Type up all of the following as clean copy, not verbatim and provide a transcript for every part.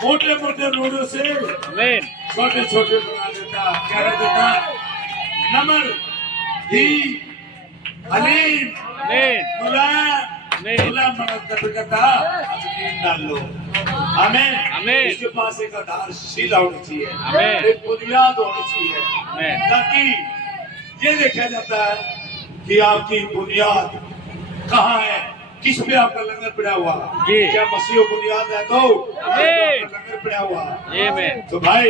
मोटे मोटे रोडों से आमीन छोटे छोटे बना देता, क्या कर देता? नमर, ही, हलीम, आमीन मुलायम, मुलायम करता, नींद डाल लो। आमीन। आमीन। उसके पास एक आधारशिला होनी चाहिए, आमीन। एक बुनियाद होनी चाहिए, आमीन। ताकि ये देखा जाता है कि आपकी बुनियाद कहाँ है, किस पे आपका लंगर पड़ा हुआ। क्या मसीह बुनियाद है तो लंगर पड़ा हुआ। आमीन। तो भाई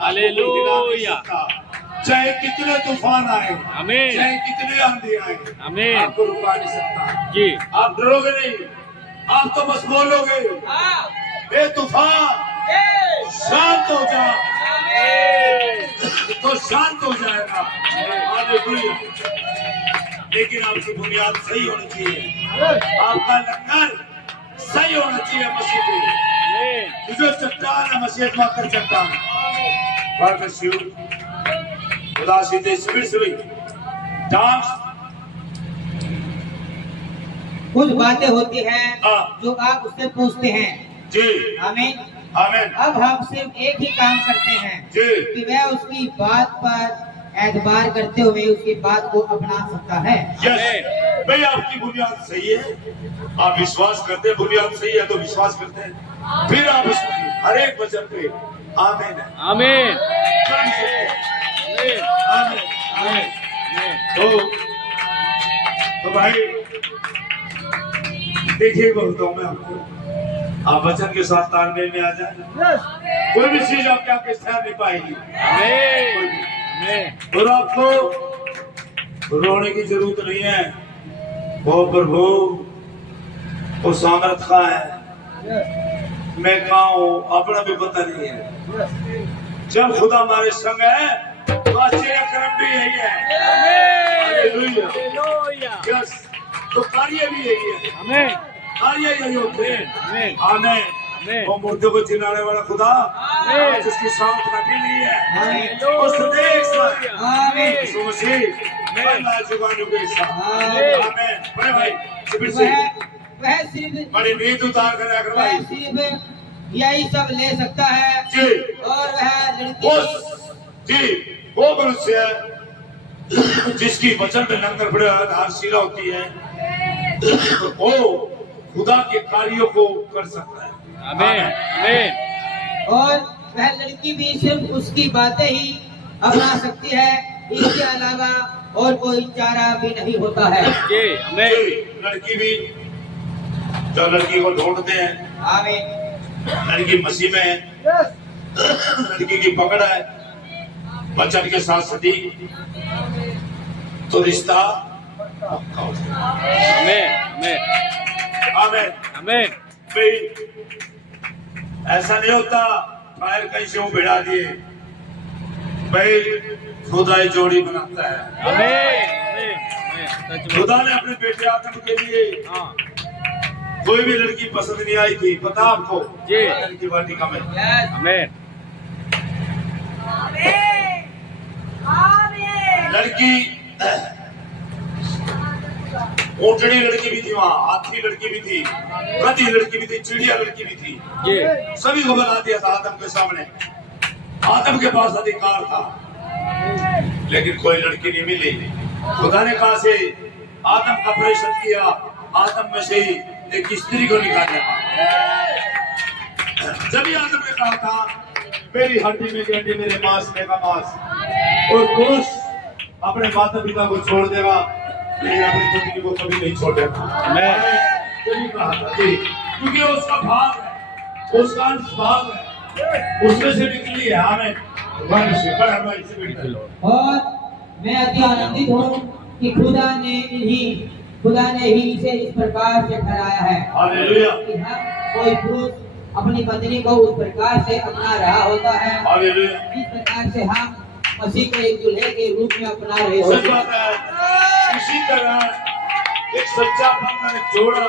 हालेलुया। चाहे कितने तूफान आए, आमीन। चाहे कितने आंधी आए, आमीन। आपको रुका नहीं सकता। जी आप डरोगे नहीं, आप तो बस बोलोगे, ए तूफान शांत हो जा, तो शांत हो जाएगा। हालेलुया। लेकिन आपकी बुनियाद सही होनी चाहिए, आपका लंगर सही होना चाहिए। मसीह पे जो चट्टान है, मसीह माकर चट्टान। खुदा सीधे स्पिरिचुअली डांस। कुछ बातें होती हैं हाँ। जो आप उससे पूछते हैं। जी आमीन। आमीन। अब हम सिर्फ एक ही काम करते हैं जी कि वह उसकी बात पर एतबार करते हुए उसकी बात को अपना सकता है। यस भाई, आपकी बुनियाद सही है, आप विश्वास करते हैं, बुनियाद सही है तो विश्वास करते हैं, फिर आप इसमें हर एक वचन पे आमीन आमीन आमीन आमीन। तो भाई देखिए, बोलता हूँ मैं आपको, आप वचन के साथ तालमेल में आ जाए, कोई भी चीज आपके आपके स्थान नहीं पाएगी। और आपको रोने की जरूरत नहीं है। वो प्रभु वो सामर्थ का है, मैं कहा हूँ अपना भी पता नहीं है। जब खुदा हमारे संग है तो आश्चर्य क्रम भी यही है। हालेलुया। यस, तो कार्य भी यही है, आमीन कार्य यही होते हैं। आमीन। वो मुर्दे को जिलाने वाला खुदा जिसकी सामर्थ घटी नहीं है, उस देश आमीन। मसीह लाजुबानों के साथ। आमीन। बड़े भाई फिर से वह सिर्फ बड़ी नींद उतार कर आकर भाई वह सिर्फ यही सब ले सकता है जी। और वह वो लड़की जी वो मनुष्य है जिसकी वचन में लंगर पड़े आधारशिला होती है, वो खुदा के कार्यों को कर सकता है। आमीन आमीन। और वह लड़की भी सिर्फ उसकी बातें ही अपना सकती है, इसके अलावा और कोई चारा भी नहीं होता है। जी आमीन। लड़की भी जो लड़की को ढूंढते हैं, आमीन। लड़की मसीह में है, लड़की की पकड़ है वचन के साथ सदी, तो रिश्ता पक्का हो जाएगा। आमीन आमीन आमीन। भाई ऐसा नहीं होता फायर कहीं से वो भिड़ा दिए, भाई खुदा ही जोड़ी बनाता है। आमीन। खुदा ने अपने बेटे आदम के लिए हाँ कोई भी लड़की पसंद नहीं आई थी, पता आपको? जी। लड़की वाटिका में आमीन। लड़की ऊँटड़ी लड़की भी थी, वहाँ हाथी लड़की भी थी, गधी लड़की भी थी, चिड़िया लड़की भी थी, जी सभी को बना दिया था आदम के सामने। आदम के पास अधिकार था, लेकिन कोई लड़की नहीं मिली। खुदा ने कहा से आदम का ऑपरेशन किया, आदम में से एक स्त्री को निकाला। जब ही आदम ने कहा था मेरी हड्डी में हड्डी, मेरे मांस में का मांस, और पुरुष अपने माता पिता को छोड़ देगा लेकिन अपनी पत्नी को कभी नहीं छोड़ेगा। जब कहा था जी, क्योंकि उसका भाग है, उसका अंश भाग है, उसमें से निकली है। हमें और मैं अति आनंदित हूँ कि खुदा ने ही इसे इस प्रकार से ठहराया है। हालेलुया। कि हम कोई पुरुष अपनी पत्नी को उस प्रकार से अपना रहा होता है, हालेलुया। इस प्रकार से हम मसीह को एक दूल्हे के रूप में अपना रहे सच होते हैं। बात है। इसी तरह एक सच्चा बंधन जोड़ा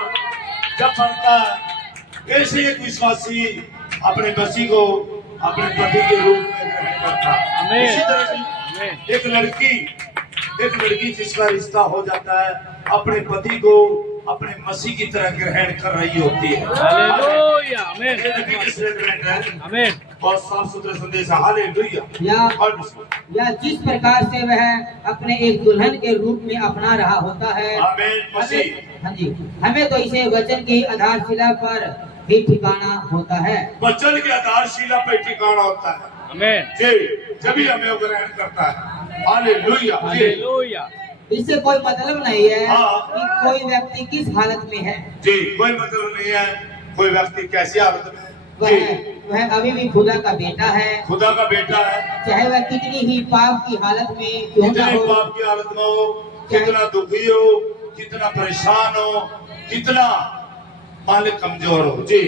जब बनता है, कैसे एक विश्वासी अपने मसीह को अपने पति के रूप में ग्रहण करता है, इसी तरह से एक लड़की जिसका रिश्ता हो जाता है अपने पति को अपने मसीह की तरह ग्रहण कर रही होती है। हालेलुया आमीन। ये नबी की स्टेटमेंट है। आमीन। बहुत साफ सुथरा संदेश है। हालेलुया। या और बिस्मिल्लाह। या जिस प्रकार से वह अपने एक दुल्हन के रूप में अपना रहा होता है, आमीन मसीह। हाँ जी, हमें तो इसे वचन की आधारशिला पर भी ठिकाना होता है। वचन की आधारशिला पर ठिकाना होता है। आमीन। जी, जब हमें वो ग्रहण करता है। हालेलुया। जी, हालेलुया। इससे कोई मतलब नहीं है हाँ। कि कोई व्यक्ति किस हालत में है। जी, कोई मतलब नहीं है कोई व्यक्ति कैसी हालत में है। जी, वह अभी भी खुदा का बेटा है, खुदा का बेटा है। चाहे वह कितनी ही पाप की हालत में क्यों न कितने हो। पाप की हालत में हो, कितना दुखी हो, कितना परेशान हो, कितना मालिक कमजोर हो। जी,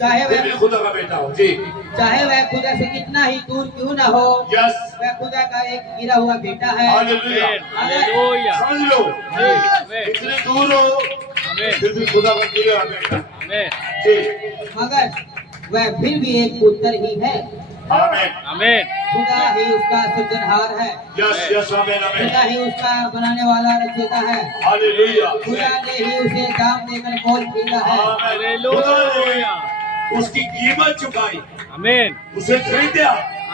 चाहे फिर भी वह खुदा का बेटा हो। जी, चाहे वह खुदा से कितना ही दूर क्यों न हो, यस। वह खुदा का एक गिरा हुआ बेटा है। हालेलुया। हालेलुया। समझ लो, आमीन। कितने दूर हो आमीन। फिर भी खुदा का गिरा हुआ बेटा। आमीन। जी, मगर वह फिर भी एक पुत्र ही है। आमीन। आमीन। खुदा ही उसका सृजनहार है, यस यस, आमीन आमीन। खुदा ही उसका बनाने वाला रचयिता है। हालेलुया। खुदा ने ही उसे दाम देकर मोल खरीदा है। आमीन। खुदा ने हालेलुया। उसकी कीमत चुकाई, आमीन। उसे खरीदा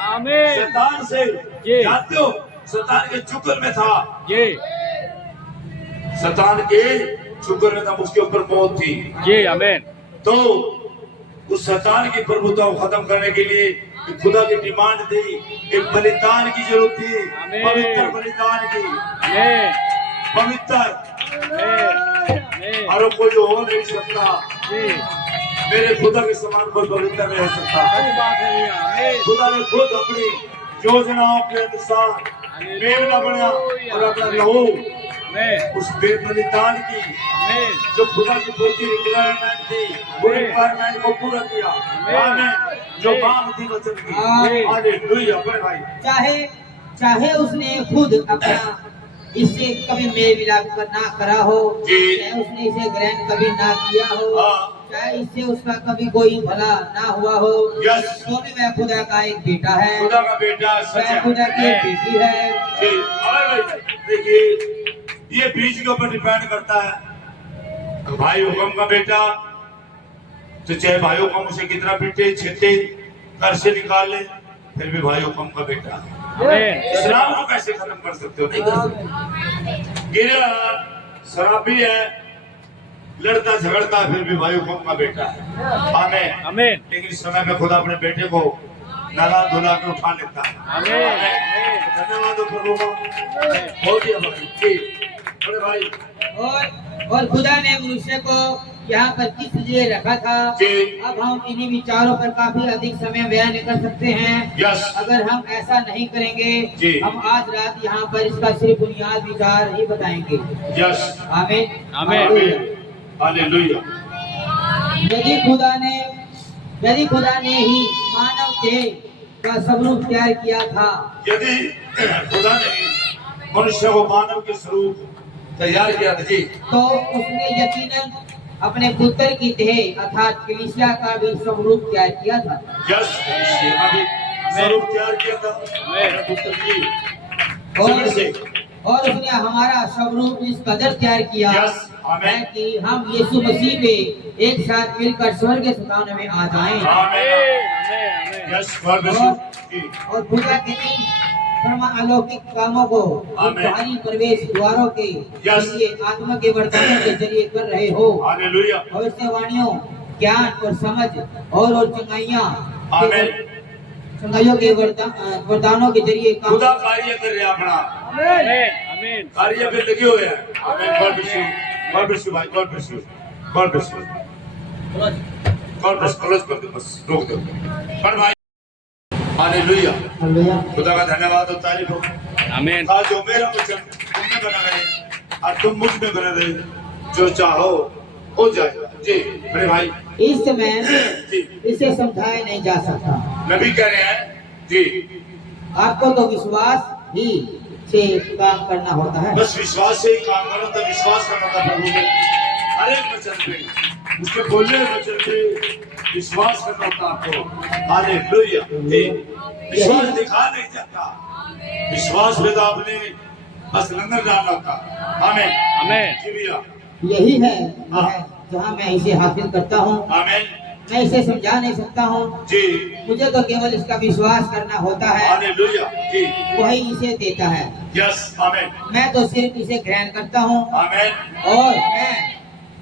आमीन। शैतान से। जी। जानते हो शैतान के चुगल में था, जी। शैतान के चुगल में था, उसके ऊपर मौत थी। जी। आमीन। तो उस शैतान की प्रभुता को खत्म करने के लिए एक खुदा की डिमांड थी, एक बलिदान की जरूरत थी। आमीन। पवित्र बलिदान की, आमीन। पवित्र, आमीन। और कोई हो नहीं सकता। जी। मेरे खुदा के समान कोई पवित्र नहीं हो सकता। सच बात है भैया। आमीन। खुदा ने खुद अपनी योजनाओं के अनुसार मेमना बनाया और अपना लहू आमीन। उस बलिदान की, आमीन। जो खुदा की पूरी रिक्वायरमेंट थी, वो रिक्वायरमेंट को पूरा किया। आमीन। जो मांग थी वचन की। आमीन। हालेलुया। बड़े भाई, चाहे चाहे उसने खुद अपना इससे कभी मेल मिलाप ना करा हो, जी। चाहे उसने इसे ग्रहण कभी ना किया हो, हाँ। चाहे इससे उसका कभी कोई भला ना हुआ हो, यस। तो भी वह खुदा का एक बेटा है, खुदा का बेटा सच वह है। खुदा की एक बेटी है। जी, और भाई देखिए, ये बीच के ऊपर डिपेंड करता है। भाई हुक्म का बेटा, तो चाहे भाई हुक्म उसे कितना पीटे छेटे घर से निकाल ले, फिर भी भाई हुक्म का बेटा है। आमीन। इस्लाम को कैसे खत्म कर सकते हो? नहीं कर सकते। गिरा शराबी है, लड़ता झगड़ता, फिर भी भाई हुक्म का बेटा है। आमीन। आमीन। लेकिन इस समय में खुदा अपने बेटे को नला धुला के उठा लेता है। आमीन। धन्यवाद हो प्रभु का। बहुत ही भाई जी, बड़े भाई। और खुदा ने मनुष्य को यहाँ पर किस लिए रखा था, जी। अब हम इन्हीं विचारों पर काफी अधिक समय बयान कर सकते हैं। यस। अगर हम ऐसा नहीं करेंगे, जी। हम आज रात यहाँ पर इसका सिर्फ बुनियाद विचार ही बताएंगे। यस। आमीन। आमीन। हालेलुया। यदि खुदा ने ही मानव देह का स्वरूप तैयार किया था, यदि खुदा ने मनुष्य को मानव के स्वरूप तैयार किया था, जी, तो उसने यकीनन अपने पुत्र की देह अर्थात कलीसिया का भी स्वरूप तैयार किया था। यस, मनुष्य का भी स्वरूप तैयार किया था अपने पुत्र की जमीन से। और उसने हमारा स्वरूप इस कदर तैयार किया यस, आमीन। है कि हम यीशु मसीह में एक साथ मिलकर स्वर्ग के स्थान में आ जाएं। आमीन। Yes, God bless you. जी, और खुदा के इन अलौकिक कामों को आमीन। बाहरी प्रवेश द्वारों के यस। जरिए आत्मा के वरदानों के जरिए कर रहे हो। हालेलुया। भविष्यवाणियों, ज्ञान और समझ और आमीन। चंगाइयों के वरदानों के जरिए काम खुदा कार्य कर रहे हैं अपना, आमीन। कार्य पे लगे हुए हैं। आमीन। God bless you. God bless you भाई। God bless you. God bless you. God bless. Close कर दो, बस रोक दो। पर भाई, हालेलुया। हालेलुया। खुदा का धन्यवाद और तारीफ हो। आमीन। आज जो मेरा वचन तुम में बना रहे और तुम मुझ में बने रहे, जो चाहो हो जाएगा। जी, बड़े भाई इस समय जी, इसे समझाया नहीं जा सकता। नबी कह रहे हैं जी, आपको तो विश्वास ही से काम करना होता है। बस विश्वास से ही काम करना था, विश्वास करना था प्रभु में हर एक वचन पे, उसके बोलने वचन पे विश्वास करना होता आपको। हालेलुया। जी, विश्वास दिखा नहीं जाता, विश्वास में तो आपने बस लंगर डालना होता। आमीन। आमीन। जी भैया। यही है जहाँ मैं इसे हासिल करता हूँ। आमीन। मैं इसे समझा नहीं सकता हूँ। जी मुझे तो केवल इसका विश्वास करना होता है, हालेलुया जी वही इसे देता है। यस आमेन मैं तो सिर्फ इसे ग्रहण करता हूँ आमेन।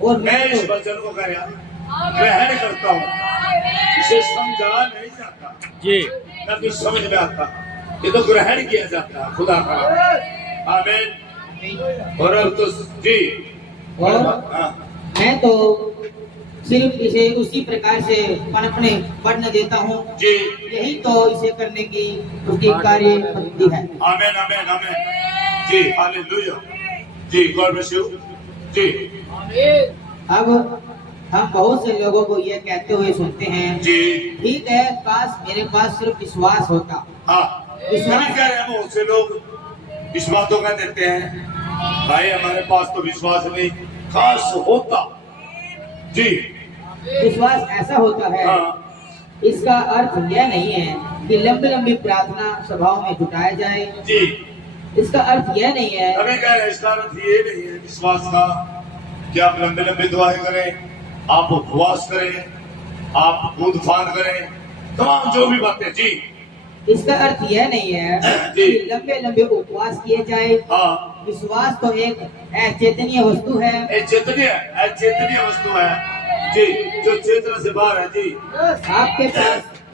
और मैं इस तो वचन को ग्रहण करता हूँ, इसे समझा नहीं जाता, जी न कि समझ में आता, ये तो ग्रहण किया जाता है खुदा का। आमेन। और अब तो जी और हाँ, मैं तो सिर्फ इसे उसी प्रकार से पनपने बढ़ने देता हूँ। जी यही तो इसे करने की उसकी कार्य पद्धति है। आमेन आमेन आमेन जी हालेलुया जी गॉड ब्लेस यू जी अब हम बहुत से लोगों को ये कहते हुए सुनते हैं, जी ठीक है, काश मेरे पास सिर्फ विश्वास होता। हाँ विश्वास क्या है, बहुत से लोग इस बातों का देते हैं, भाई हमारे पास तो विश्वास नहीं, काश होता। जी विश्वास ऐसा होता है, हाँ इसका अर्थ यह नहीं है कि लंबी लंबी प्रार्थना सभाओं में जुटाया जाए। जी इसका अर्थ यह नहीं है, हमें कह रहे हैं, इसका अर्थ ये नहीं है विश्वास का कि आप लंबे लंबे दुआएं करें, आप उपवास करें, आप कूद फांद करें, तमाम जो भी बातें। जी इसका अर्थ यह नहीं है कि लंबे लंबे उपवास किए जाए। हाँ विश्वास तो एक अचेतनीय वस्तु है, चेतनीय वस्तु है जी, जो चेतना से बाहर है। जी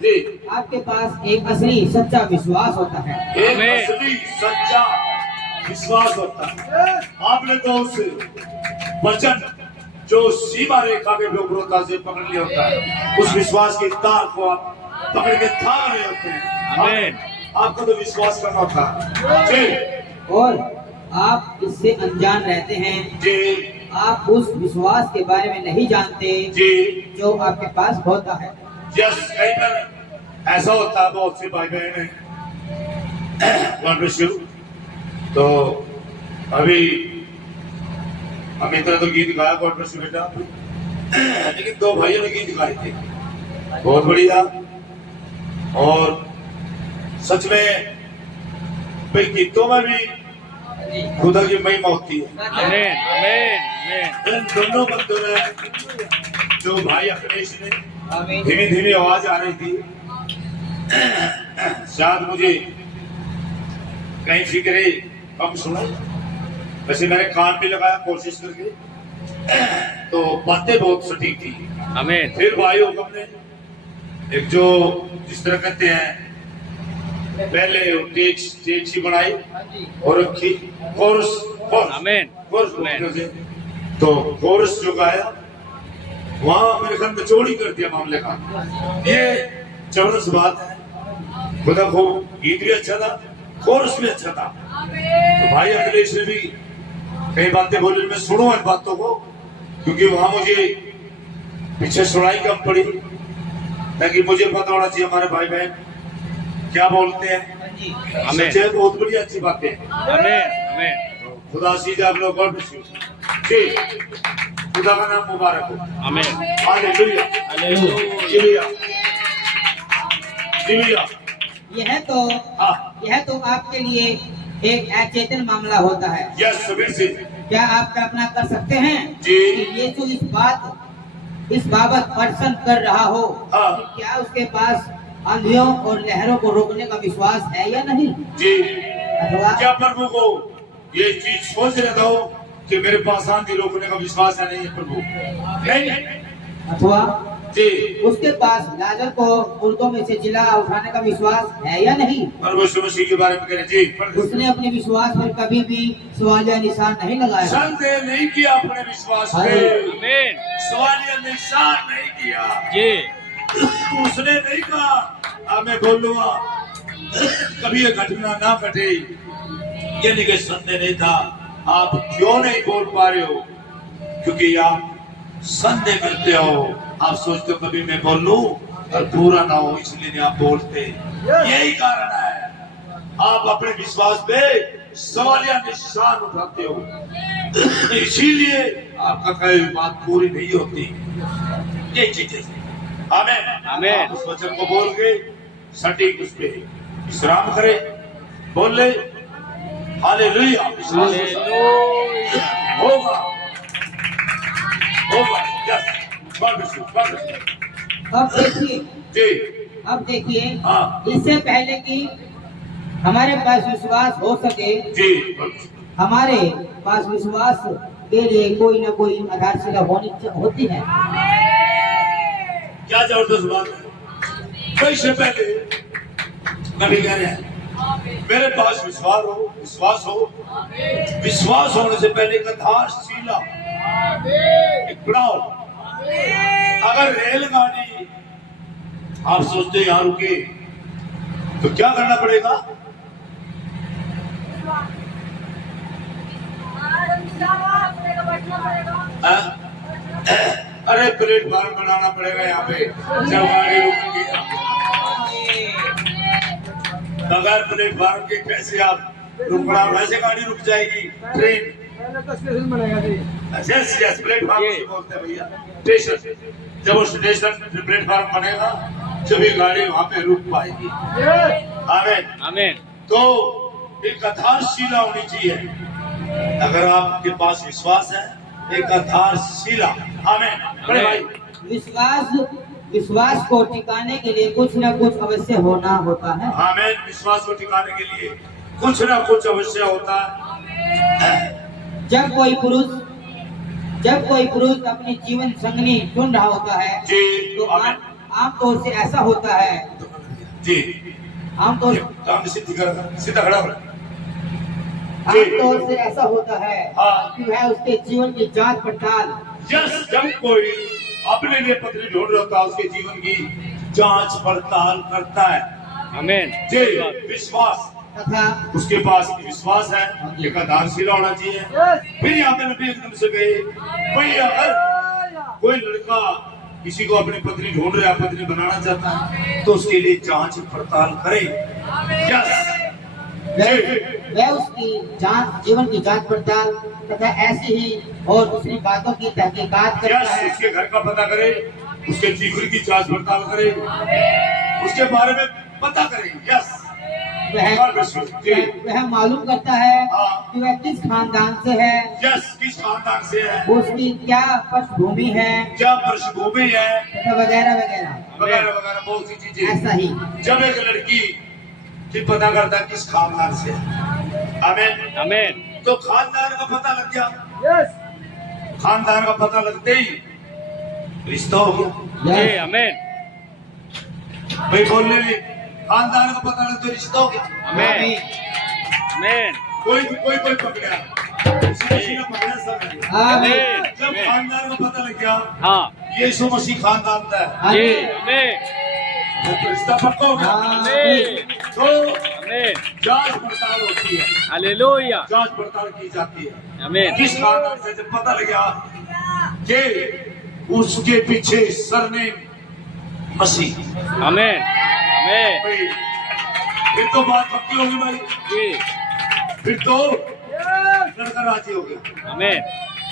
जी आपके पास एक असली सच्चा विश्वास होता है। एक आमीन। असली सच्चा विश्वास होता है। आपने तो उस वचन जो सीमा रेखा के विपरीतता से पकड़ लिया होता है, उस विश्वास की तार को आप पकड़ के थाम रहे होते हैं। आमीन। आपको तो विश्वास करना होता है। जी और आप इससे अनजान रहते हैं, जी आप उस विश्वास के बारे में नहीं जानते जी जो आपके पास होता है। यस, कहीं पर ऐसा होता है, बहुत सी भाई बहन है। तो अभी अमित ने तो गीत गाया गॉड ब्लेस यू बेटा, लेकिन दो भाइयों ने गीत गाए थे, बहुत बढ़िया। और सच में भाई गीतों में भी खुदा की महिमा होती है। आमीन आमीन इन दोनों बंदों ने, जो भाई अखिलेश ने, आमीन। धीमी धीमी आवाज आ रही थी, शायद मुझे कहीं फिक्र कम सुना, वैसे मैंने कान भी लगाया कोशिश करके, तो बातें बहुत सटीक थी। आमीन फिर भाई हुक्म ने एक जो जिस तरह कहते हैं, पहले टेक्स ही बनाई और रखी कोरस आमीन कोरस, तो कोरस जो गाया वहां मेरे ख्याल में चोरी कर दिया मामले का। ये जबरदस्त बात है, खुदा को गीत भी अच्छा था, कोरस भी अच्छा था। तो भाई अखिलेश ने भी कई बातें बोली, मैं सुनूं इन बातों को, क्योंकि वहां मुझे पीछे सुनाई कम पड़ी, ताकि मुझे पता होना चाहिए हमारे भाई बहन क्या बोलते हैं। आमीन सच्चाई बहुत बड़ी अच्छी बातें हैं। आमीन आमीन खुदा सीधे आप लोग गॉड ब्लेस यू जी, खुदा का नाम मुबारक हो। आमीन हालेलुया हालेलुया हालेलुया। यह तो आपके लिए एक अचेतन मामला होता है। यस सबीर से क्या आप कल्पना कर सकते हैं जी। कि यीशु इस बाबत प्रश्न कर रहा हो हाँ। कि क्या उसके पास आंधियों और लहरों को रोकने का विश्वास है या नहीं? जी, अथवा क्या प्रभु को ये चीज सोच रहे हो कि मेरे पास आंधी रोकने का विश्वास है? नहीं प्रभु, नहीं अथवा जी। उसके पास लाजर को मुर्दों में से जिला उठाने का विश्वास है या नहीं? प्रभु यीशु मसीह के बारे में कह रहे जी, उसने अपने विश्वास पर कभी भी सवालिया निशान नहीं लगाया। संदेह नहीं किया अपने विश्वास पे, आमीन सवालिया निशान नहीं किया जी उसने नहीं कहा अब मैं बोलूंगा कभी ये घटना ना घटे, ये नहीं कि संदेह नहीं था। आप क्यों नहीं बोल पा रहे हो? क्योंकि आप संदेह करते हो, आप सोचते हो कभी मैं बोल लूं और पूरा ना हो, इसलिए नहीं आप बोलते। यही कारण है, आप अपने विश्वास पे सवालिया निशान उठाते हो, इसीलिए आपका कोई बात पूरी नहीं होती। यही चीजें आमीन आमीन। उस वचन को बोल के सटीक उस पे विश्राम करे, बोल ले हालेलुया। हालेलुया होगा होगा। Yes, God bless you, God bless you. जी अब देखिए हाँ इससे पहले कि हमारे पास विश्वास हो सके, जी हमारे पास विश्वास के लिए कोई ना कोई आधारशिला होती है। क्या जबरदस्त बात है। तो इससे पहले नबी कह रहे हैं मेरे पास विश्वास होने से पहले एक आधारशिला बनाओ। अगर रेलगाड़ी आप सोचते यहाँ रुके तो क्या करना पड़ेगा? अरे प्लेटफार्म बनाना पड़ेगा यहाँ पे जब गाड़ी रुकेगी। बगैर प्लेटफार्म के कैसे आप रुकना? वैसे गाड़ी रुक जाएगी। ट्रेन यस यस प्लेटफार्म से बोलते हैं भैया, स्टेशन। जब वो स्टेशन प्लेटफार्म बनेगा तभी गाड़ी वहाँ पे रुक पाएगी। आमीन आमीन। तो एक आधारशिला होनी चाहिए। अगर आपके पास विश्वास है, एक आधारशिला। आमीन बड़े भाई। विश्वास को टिकाने के लिए कुछ न कुछ अवश्य होना होता है। आमीन। विश्वास को टिकाने के लिए कुछ ना कुछ अवश्य होता है। जब कोई पुरुष अपनी जीवन संगनी चुन रहा होता है जी तो आमीन आमतौर से ऐसा होता है, जी आमतौर सीधा खड़ा हो। से ऐसा होता है हाँ। कि वह उसके जीवन की जांच पड़ताल यस जब कोई अपने लिए पत्नी ढूंढ रहा होता है उसके जीवन की जांच पड़ताल करता है। आमीन। जी विश्वास तथा उसके पास विश्वास है, एक आधारशिला होना चाहिए। फिर यहाँ पे नबी एकदम से गए भाई अगर कोई लड़का किसी को अपनी पत्नी ढूंढ रहा है, पत्नी बनाना चाहता है तो उसके लिए जांच पड़ताल करे। यस वह उसकी जीवन की जांच पड़ताल तथा ऐसी ही और दूसरी बातों की तहकीकात करता यस है। उसके घर का पता करे, उसके जीवन की जांच पड़ताल करे, उसके बारे में पता करे। यस वह मालूम करता है हाँ। कि वह किस खानदान से है, यस किस खानदान से है, उसकी क्या पृष्ठभूमि है, क्या पृष्ठभूमि है, तथा वगैरह वगैरह वगैरह वगैरह बहुत सी चीजें। ऐसा ही जब एक लड़की की पता करता है किस खानदान से है। आमीन आमीन। तो खानदान का पता लग गया। खानदान का पता लगते ही रिश्ता हो गया। जी आमीन भाई बोलने नहीं, खानदान का पता लगते रिश्ता हो गया। आमीन आमीन। कोई पकड़ा, किसी ने पकड़ा सब। आमीन। जब खानदान का पता लग गया हाँ यीशु मसीह खानदान का जी आमीन है तो रिश्ता पक्का हो गया। आमीन तो आमीन। जांच पड़ताल होती है, हालेलुया जांच पड़ताल की जाती है। आमीन। किस खानदान से जब पता लग गया कि उसके पीछे सरनेम मसीह। आमीन आमीन। भाई फिर तो बात पक्की होगी भाई, जी फिर तो लड़का राजी हो गया। आमीन।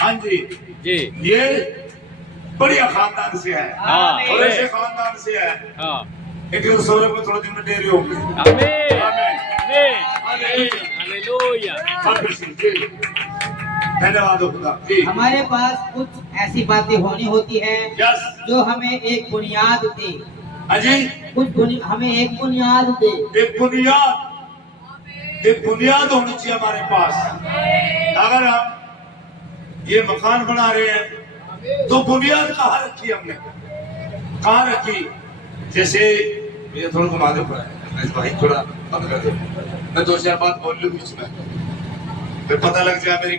हाँ जी जी ये बढ़िया खानदान से है हाँ और ऐसे खानदान से है हाँ एक सोरे में थोड़े दिन में देरी होगी। आमीन आमीन आमीन हालेलुया। धन्यवाद हो खुदा जी। हमारे पास कुछ ऐसी बातें होनी होती है यस जो हमें एक बुनियाद दे, हाँ जी हमें एक बुनियाद दे। एक बुनियाद होनी चाहिए हमारे पास। अगर हम ये मकान बना रहे हैं तो बुनियाद कहाँ रखी हमने, कहाँ रखी? जैसे ये थोड़ा घुमा दे भाई, थोड़ा बंद कर दो, मैं 2-4 बात बोल लूँ बीच में, फिर पता लग जाए मेरी